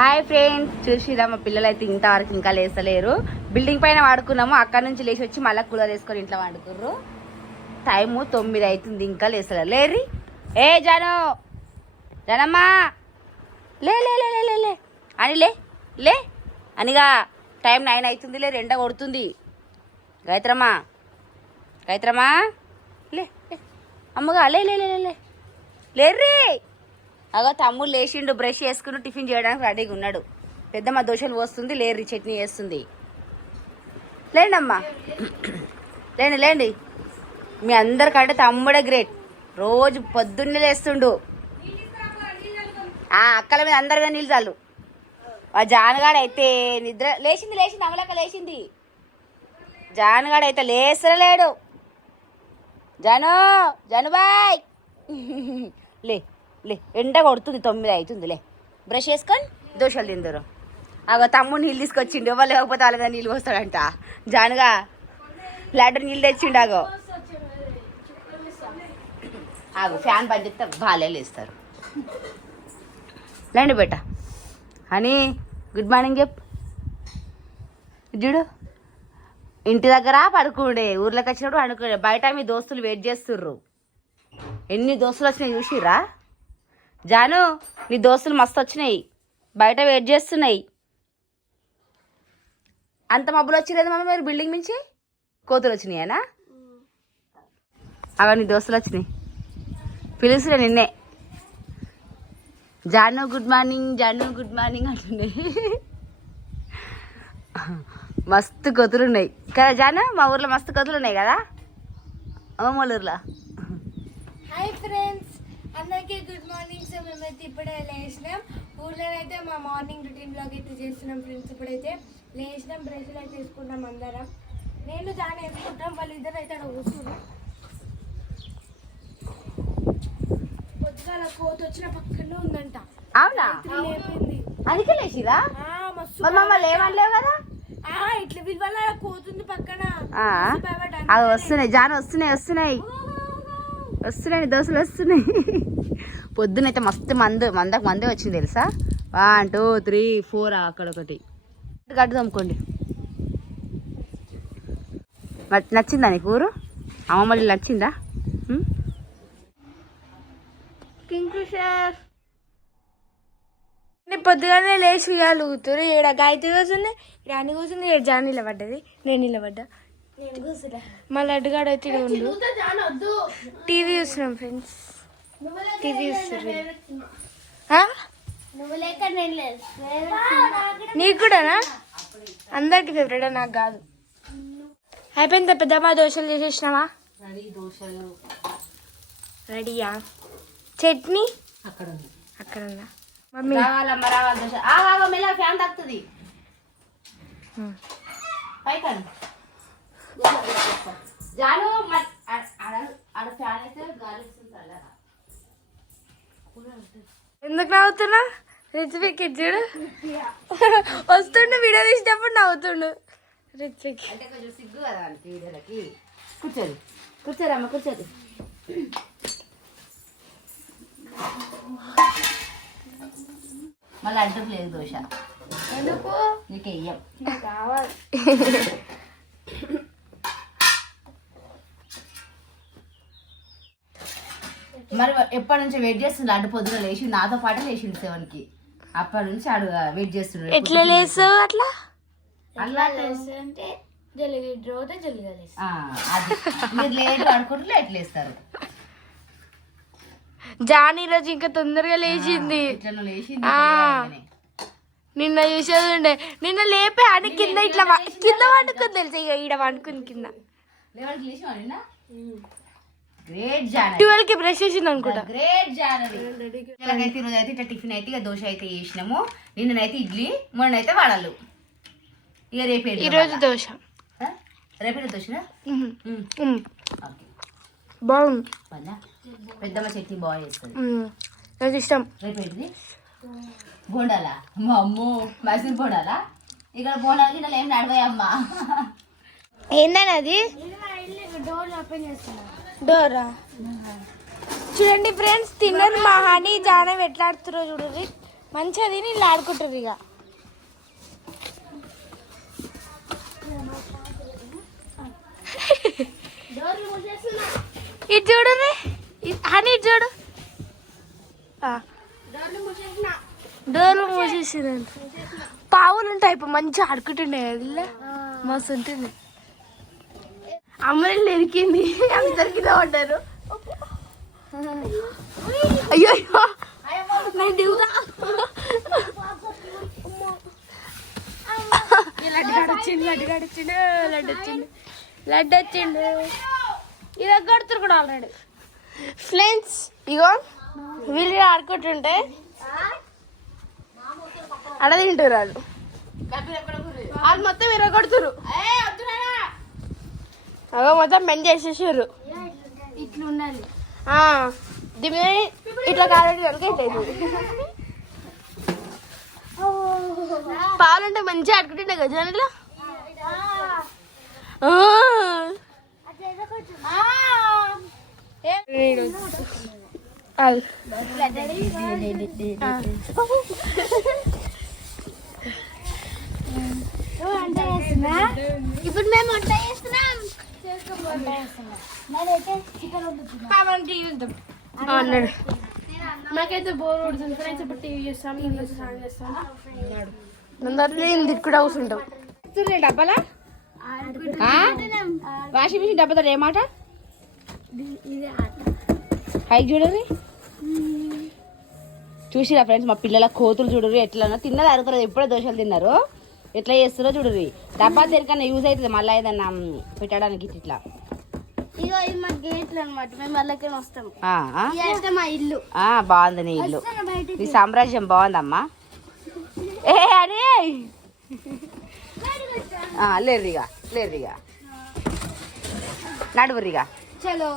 Hi friends, చూసిరా మా పిల్లలు అయితే ఇంతవరకు ఇంకా లేసలేరు. బిల్డింగ్ పైన వాడుకున్నాము, అక్కడ నుంచి లేచి వచ్చి మళ్ళీ కూలర్ వేసుకొని ఇంట్లో వండుకుర్రు. టైము 9 అవుతుంది, ఇంకా లేసలేరు. లేరి ఏ జాను, జనమ్మా లే లే లే లే లే అని లే అనిగా. టైం 9 అవుతుంది, లే, ఎండ కొడుతుంది. గాయత్రమ్మా లే అమ్మగా లే లే లే లే లేర్రీ. అగో తమ్ముడు లేచిండు, బ్రష్ చేసుకుని టిఫిన్ చేయడానికి రెడీగా ఉన్నాడు. పెద్దమ్మ దోశలు పోస్తుంది, లేర్రి చట్నీ వేస్తుంది. లేండమ్మా, లేండి. మీ అందరికంటే తమ్ముడే గ్రేట్. రోజు పొద్దున్నే లేస్తుండు. అక్కల మీద అందరిగా నీళ్ళు చాలు. ఆ జానగాడు అయితే నిద్ర లేచింది అమలక్క లేచింది. జానగాడు అయితే లేసలేడు. జానుబాయ్ లే ఎండ కొడుతుంది, 9 అవుతుంది. లే బ్రష్ చేసుకొని దోశలు తిందరు. అగో తమ్ముడు నీళ్ళు తీసుకొచ్చిండు, వాళ్ళు లేకపోతే వాళ్ళ నీళ్ళు పోస్తాడంట. జానుగా లాటర్ నీళ్ళు తెచ్చిండు. ఆగు ఫ్యాన్ బంద్ చేస్తే బాగాలేదు ఇస్తారు. లేండి బేట అని గుడ్ మార్నింగ్ చెప్పు. చూడు, ఇంటి దగ్గర పడుకుండే, ఊర్లోకి వచ్చినప్పుడు అనుకునే. బయట మీ దోస్తులు వెయిట్ చేస్తుర్రు. ఎన్ని దోస్తులు వచ్చినాయి చూసిర్రా? జాను, నీ దోస్తులు మస్తు వచ్చినాయి, బయట వెయిట్ చేస్తున్నాయి. అంత మబ్బులు వచ్చిలేదు మమ్మీ మీరు బిల్డింగ్ నుంచి? కోతులు వచ్చినాయనా? అవ నీ దోస్తులు వచ్చినాయి, పిలుస్తులే నిన్నే. జాను గుడ్ మార్నింగ్ అంటుండే. మస్తు కోతులు ఉన్నాయి కదా జాను? మా ఊర్లో మస్తు కోతులు ఉన్నాయి కదా అమ్మమ్మూళ్ళూరులో. హాయ్ ఫ్రెండ్స్, అందరికీ గుడ్ మార్నింగ్. సో మేమైతే ఇప్పుడే లేచినాం. ఊళ్ళో అయితే మా మార్నింగ్ రొటీన్ బ్లాగ్ అయితే చేస్తున్నాం ఫ్రెండ్స్. ఇప్పుడైతే లేచినాం, బ్రష్లు అయితే వేసుకున్నాం అందరం. నేను చాలా వేసుకుంటాం, వాళ్ళిద్దరు అయితే అక్కడ కూర్చున్నాం. పొద్దుగాల కోత వచ్చిన పక్కనే ఉందంట. అవునా? లేపింది, అందుకే లేచిరా? మమ్మల్ని ఏమనలేవు కదా? ఇట్లా వీళ్ళ కోతుంది పక్కన. అవి వస్తున్నాయి జాను, వస్తున్నాయి దోశలు వస్తున్నాయి. పొద్దునైతే మస్తు మందే వచ్చింది తెలుసా? 1 2 3 4 అక్కడ ఒకటి గడ్డు తమ్ముకోండి. నచ్చిందా నీకు ఊరు? అమ్మమ్మల్ని నచ్చిందా? పొద్దుగానే లేచి ఉయ్యాలు ఊగుతారు. ఈడ గాయత్రి కూర్చుంది, ఈడ అన్ని కూర్చుంది, ఈడ జాన్ నిలబడ్డది, నేను నిలబడ్డా. మా లడ్డుగాడు అయితే ఇక్కడ ఉండు. టీవీ చూస్తున్నాం ఫ్రెండ్స్, టీవీ చూస్తున్నారు. నీకు కూడానా? అందరికి ఫేవరెట్, నాకు కాదు. అయిపోయిందా పెద్దమ్మా? దోశలు చేసేసినావా? రెడీయా? చట్నీ అక్కడ ఉందా మమ్మీ? ఫ్యాన్ తగ్గుతుంది. ఎందుకు నవ్వుతున్నా? రిత్విక్ చూడు, వస్తుండు వీడియో తీసినప్పుడు నవ్వుతుండు రిత్విక్. అంటే కొంచెం సిగ్గు కదా వీడియోలకి. కూర్చోరమ్మ కూర్చోదు. మళ్ళీ అడ్డం లేదు దోశ. ఎందుకు? నీకు వెయ్యం కావాలి. మరి ఎప్పటి నుంచి వెయిట్ చేస్తుండే? అడ్డు పొద్దున లేచి నాతో పాటు లేచిండు 7కి. అప్పటి నుంచి ఆడు వెయిట్ చేస్తుండే. ఎట్లా లేసావు అట్లా? అలా అంటే రోజు జల్లిగా అది మీరు లేట్ పడుకుంటే లేట్ లేస్తారు. జానీ రోజు ఇంకా తొందరగా లేచింది. నిన్న చూసేది ఉండే, నిన్న లేపే అని కింద ఇట్లా కింద వండుకుంది తెలుసా? ఇక ఈడ వండుకుంది కింద. 12కి బ్రష్ చేసింది అనుకుంటా. గ్రేట్ జానవి. ఈరోజు అయితే ఇట్లా టిఫిన్ అయితే ఇక దోశ అయితే చేసినాము. నిన్ననైతే ఇడ్లీ, మొన్నైతే వడలు. ఇక రేపు ఈరోజు దోశ, రేపటి దోశనా? బాగుంది. పెద్దమ్మ చట్నీ బాగా చేస్తుంది, నాకు ఇష్టం. రేపేంటిది? బోండాలా? మా అమ్మో, మైసూర్ బోండాలా? ఇక్కడ బోండాలు తినాలి ఏం నడవాయమ్మా. ఏందని అది? డోరా చూడండి ఫ్రెండ్స్, తిన్నారు మా హనీ జానం ఎట్లా ఆడుతురో చూడండి. మంచిగా తిని ఇలా ఆడుకుంటారు ఇక. ఇది చూడు హనీ, ఇది చూడు. డోర్లు మూసేసిరంట. పావులు ఉంటాయి ఇప్పుడు మంచిగా ఆడుకుంటుండే కదా, మస్తు ఉంటుంది. అమ్మని ఎరికింది, అవి దొరికినా పడ్డారు. అయ్యో నేను దిగుతా. లడ్డు వచ్చిండు. ఇది కొడుతురు కూడా ఆల్రెడీ. ఫ్రెండ్స్ ఇగో వీళ్ళు ఆడుకుంటుంటే అడ తింటారు వాళ్ళు మొత్తం విరగొడుతురు. అగో మొత్తం బెండ్ చేసేసారు. ఇట్లా ఉండాలి దీని ఇట్లా కాదండి కనుక పాలంటే మంచిగా ఆడుకుంటుండే కదా ఇట్లా. ఇప్పుడు మేము వంట చేస్తున్నాం. అన్నాడు నాకైతే బోర్ కొడుతుంది ఫ్రెండ్స్. ఇప్పుడు టీవీ చేస్తాం, స్నానం చేస్తాం, కూడా కూర్చుంటాం. డబ్బాలా వాషింగ్ మిషన్ డబ్బా ఏమాట హైక్ చూడరు. చూసిరా ఫ్రెండ్స్ మా పిల్లల కోతులు చూడరు ఎట్లా తిన్నది అరుగుతుంది. ఎప్పుడో దోశలు తిన్నారు, ఎట్లా చేస్తారో చూడరు. డబ్బా దేనికన్నా యూజ్ అవుతుంది మళ్ళీ ఏదన్నా పెట్టడానికి. ఇట్లా ఇగో ఇది మా గేట్లు అనమాట. మేము వాళ్ళకి వస్తాం. మా ఇల్లు బాగుంది నీ ఇల్లు, నీ సామ్రాజ్యం బాగుందమ్మా. ఏ అరే లేరుగా నడువురిగా. చలో.